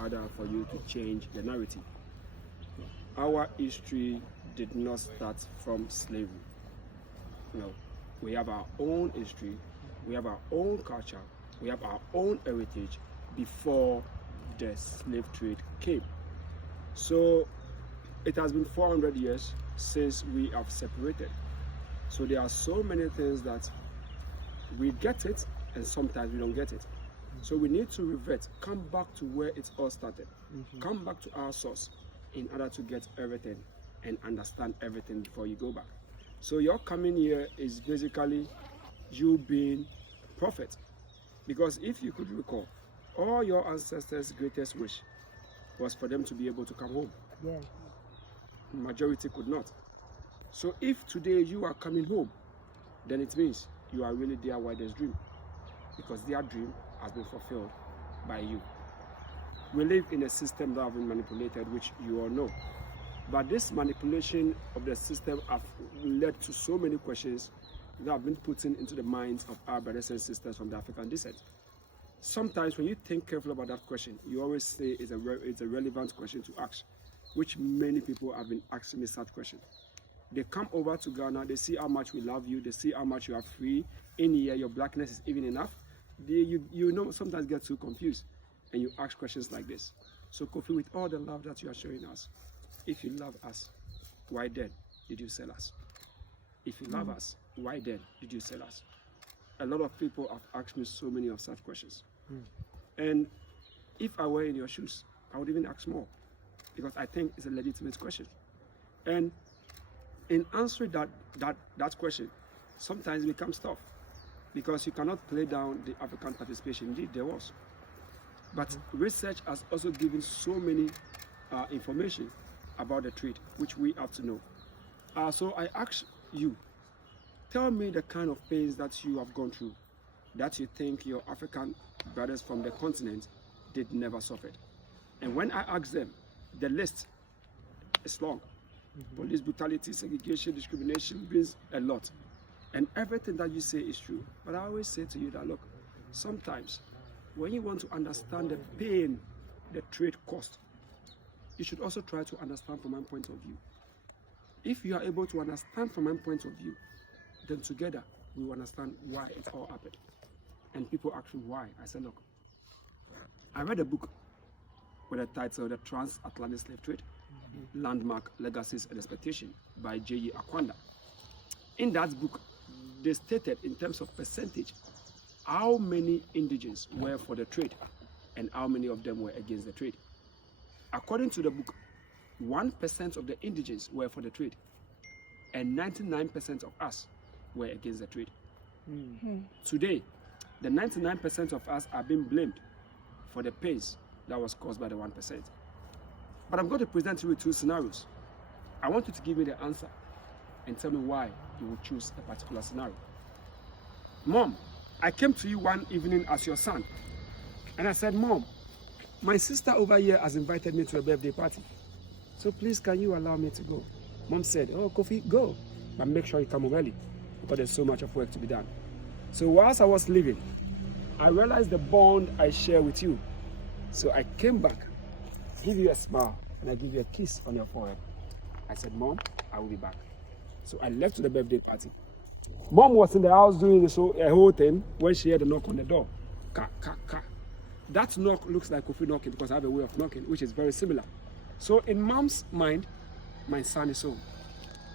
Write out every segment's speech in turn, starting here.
order for you to change the narrative. Our history did not start from slavery. No, we have our own history, we have our own culture, we have our own heritage before the slave trade came. So it has been 400 years since we have separated. So there are so many things that we get it and sometimes we don't get it. So we need to revert, come back to where it all started, come back to our source in order to get everything and understand everything before you go back. So your coming here is basically you being prophet. Because if you could recall, all your ancestors' greatest wish was for them to be able to come home. Yeah. Majority could not. So if today you are coming home, then it means you are really their wildest dream, because their dream has been fulfilled by you. We live in a system that has been manipulated, which you all know. But this manipulation of the system have led to so many questions that have been put into the minds of our brothers and sisters from the African descent. Sometimes when you think carefully about that question, you always say it's a relevant question to ask, which many people have been asking me such questions. They come over to Ghana, they see how much we love you, they see how much you are free, in here your blackness is even enough. You know, sometimes get too confused and you ask questions like this. So Kofi, with all the love that you are showing us, if you love us, why then did you sell us? If you love us, why then did you sell us? A lot of people have asked me so many of such questions. And if I were in your shoes, I would even ask more, because I think it's a legitimate question. And in answering that question, sometimes it becomes tough, because you cannot play down the African participation. Indeed, there was. But research has also given so many information about the trade, which we have to know. So I ask you, tell me the kind of pains that you have gone through that you think your African brothers from the continent did never suffer. And when I ask them, the list is long. Police brutality, segregation, discrimination means a lot. And everything that you say is true. But I always say to you that, look, sometimes when you want to understand the pain the trade cost, you should also try to understand from my point of view. If you are able to understand from my point of view, then together we will understand why it all happened. And people ask me why. I said, look, I read a book with the title The Transatlantic Slave Trade, Landmark, Legacies and Expectation by J.E. Akwanda. In that book, they stated in terms of percentage how many indigents were for the trade and how many of them were against the trade. According to the book, 1% of the indigents were for the trade and 99% of us were against the trade. Today, the 99% of us are being blamed for the pains that was caused by the 1%. But I'm going to present you with two scenarios. I want you to give me the answer and tell me why you would choose a particular scenario. Mom, I came to you one evening as your son, and I said, Mom, my sister over here has invited me to a birthday party. So please, can you allow me to go? Mom said, oh, Kofi, go, but make sure you come home early, because there's so much of work to be done. So whilst I was leaving, I realized the bond I share with you. So I came back, give you a smile, and I give you a kiss on your forehead. I said, Mom, I will be back. So I left to the birthday party. Mom was in the house doing a whole thing when she heard a knock on the door. Ka, ka, ka. That knock looks like Kofi knocking, because I have a way of knocking, which is very similar. So in Mom's mind, my son is home.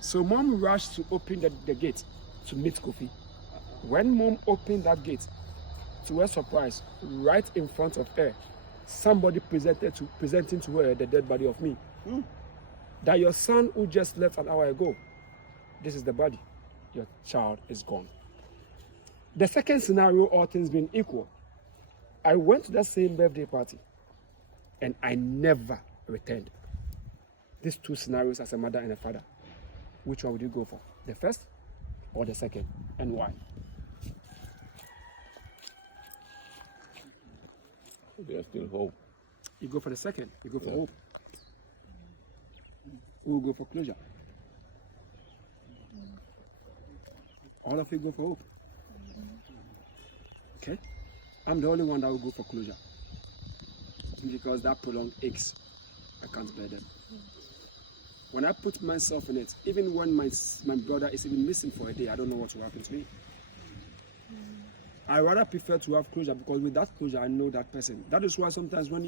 So Mom rushed to open the gate to meet Kofi. When Mom opened that gate, to her surprise, right in front of her, somebody presenting to her the dead body of me. That your son who just left an hour ago, this is the body. Your child is gone. The second scenario, all things being equal, I went to that same birthday party and I never returned. These two scenarios as a mother and a father, which one would you go for? The first or the second, and why? There's still hope. You go for the second, you go for hope. Who will go for closure? All of you go for hope. Okay? I'm the only one that will go for closure. because that prolonged aches, I can't bear them. When I put myself in it, even when my brother is even missing for a day, I don't know what will happen to me. I rather prefer to have closure, because with that closure, I know that person. That is why sometimes when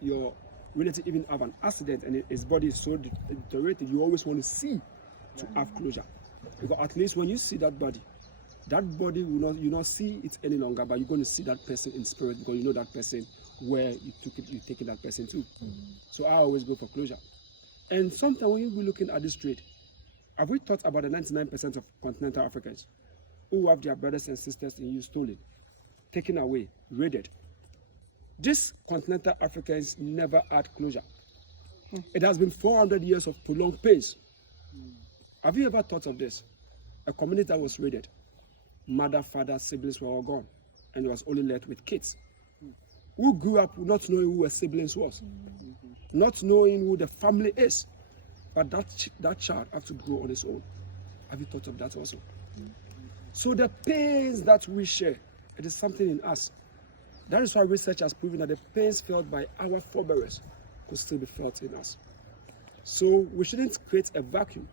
your relative even have an accident and his body is so deteriorated, you always want to see to have closure. Because at least when you see that body will not, you not see it any longer, but you're going to see that person in spirit, because you know that person where you took it, you taking that person to. So I always go for closure. And sometimes when you be looking at this trade, have we thought about the 99% of continental Africans who have their brothers and sisters in you stolen, taken away, raided? These continental Africans never had closure. It has been 400 years of prolonged pains. Have you ever thought of this? A community that was raided, mother, father, siblings were all gone, and it was only left with kids who grew up not knowing who their siblings was, not knowing who the family is, but that child has to grow on his own. Have you thought of that also? So the pains that we share, it is something in us. That is why research has proven that the pains felt by our forebears could still be felt in us. So we shouldn't create a vacuum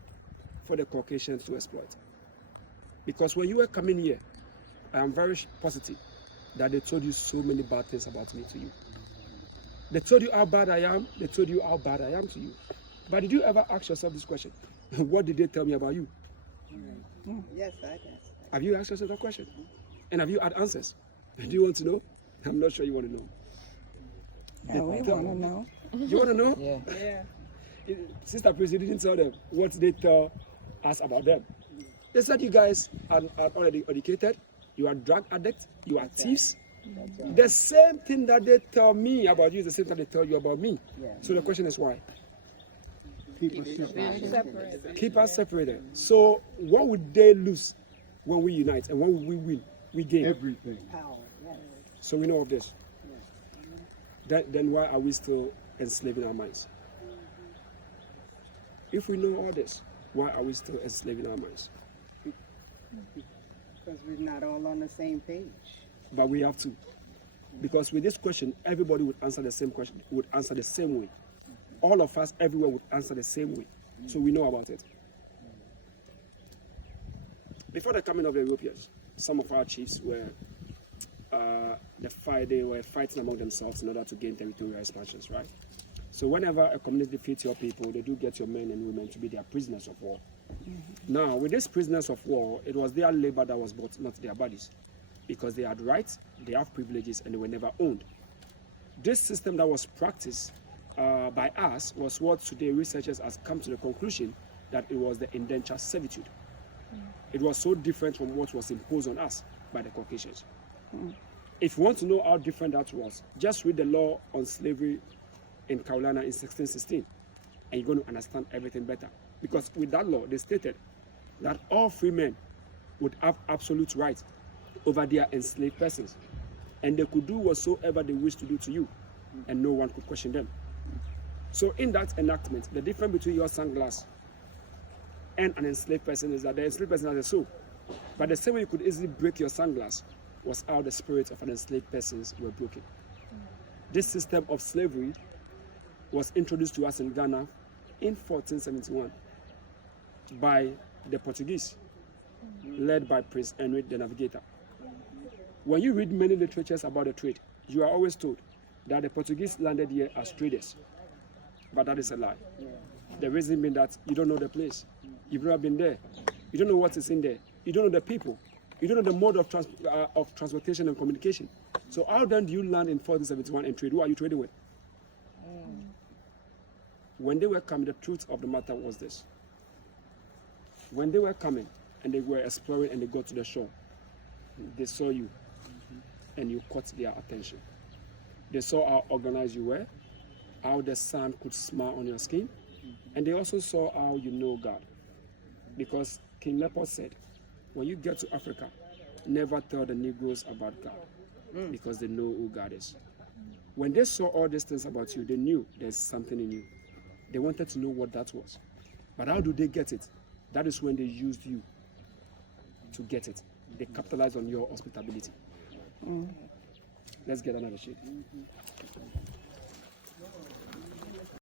for the Caucasians to exploit. Because when you were coming here, I am very positive that they told you so many bad things about me to you. They told you how bad I am, they told you how bad I am to you. But did you ever ask yourself this question? What did they tell me about you? Yes, I did. Have you asked yourself that question? And have you had answers? Do you want to know? I'm not sure you want to know. Yeah, we want to know. You want to know? Yeah. Sister Prissy didn't tell them what they tell us about them. They said you guys are already educated, you are drug addicts, you are thieves. That's right. The same thing that they tell me about you is the same thing they tell you about me. Yeah. So the question is why? Keep us Separate. Keep us separated. So what would they lose when we unite, and when we win? We gain Everything. power. Yeah. So we know of this. Then why are we still enslaving our minds? If we know all this, why are we still enslaving our minds? Because we're not all on the same page. But we have to. Because with this question, everybody would answer the same question, would answer the same way. All of us, everywhere, would answer the same way. So we know about it. Before the coming of the Europeans, some of our chiefs were they were fighting among themselves in order to gain territorial expansions, right? So whenever a community defeats your people, they do get your men and women to be their prisoners of war. Now, with these prisoners of war, it was their labor that was bought, not their bodies. Because they had rights, they have privileges, and they were never owned. This system that was practiced by us was what today researchers has come to the conclusion that it was the indentured servitude. It was so different from what was imposed on us by the Caucasians. If you want to know how different that was, just read the law on slavery in Carolina in 1616, and you're going to understand everything better. Because with that law, they stated that all free men would have absolute rights over their enslaved persons, and they could do whatsoever they wish to do to you, and no one could question them. So in that enactment, the difference between your sunglass and an enslaved person is that the enslaved person has a soul, but the same way you could easily break your sunglass was how the spirits of an enslaved persons were broken. This system of slavery was introduced to us in Ghana in 1471 by the Portuguese, led by Prince Henry the Navigator. When you read many literatures about the trade, you are always told that the Portuguese landed here as traders. But that is a lie. The reason being that you don't know the place. You've never been there. You don't know what is in there. You don't know the people. You don't know the mode of transportation and communication. So how then do you land in 1471 and trade? Who are you trading with? When they were coming, the truth of the matter was this. When they were coming and they were exploring and they got to the shore, they saw you and you caught their attention. They saw how organized you were, how the sun could smile on your skin, and they also saw how you know God. Because King Leopold said, when you get to Africa, never tell the Negroes about God, because they know who God is. When they saw all these things about you, they knew there's something in you. They wanted to know what that was. But how do they get it? That is when they used you to get it. They capitalized on your hospitality. Let's get another sheet.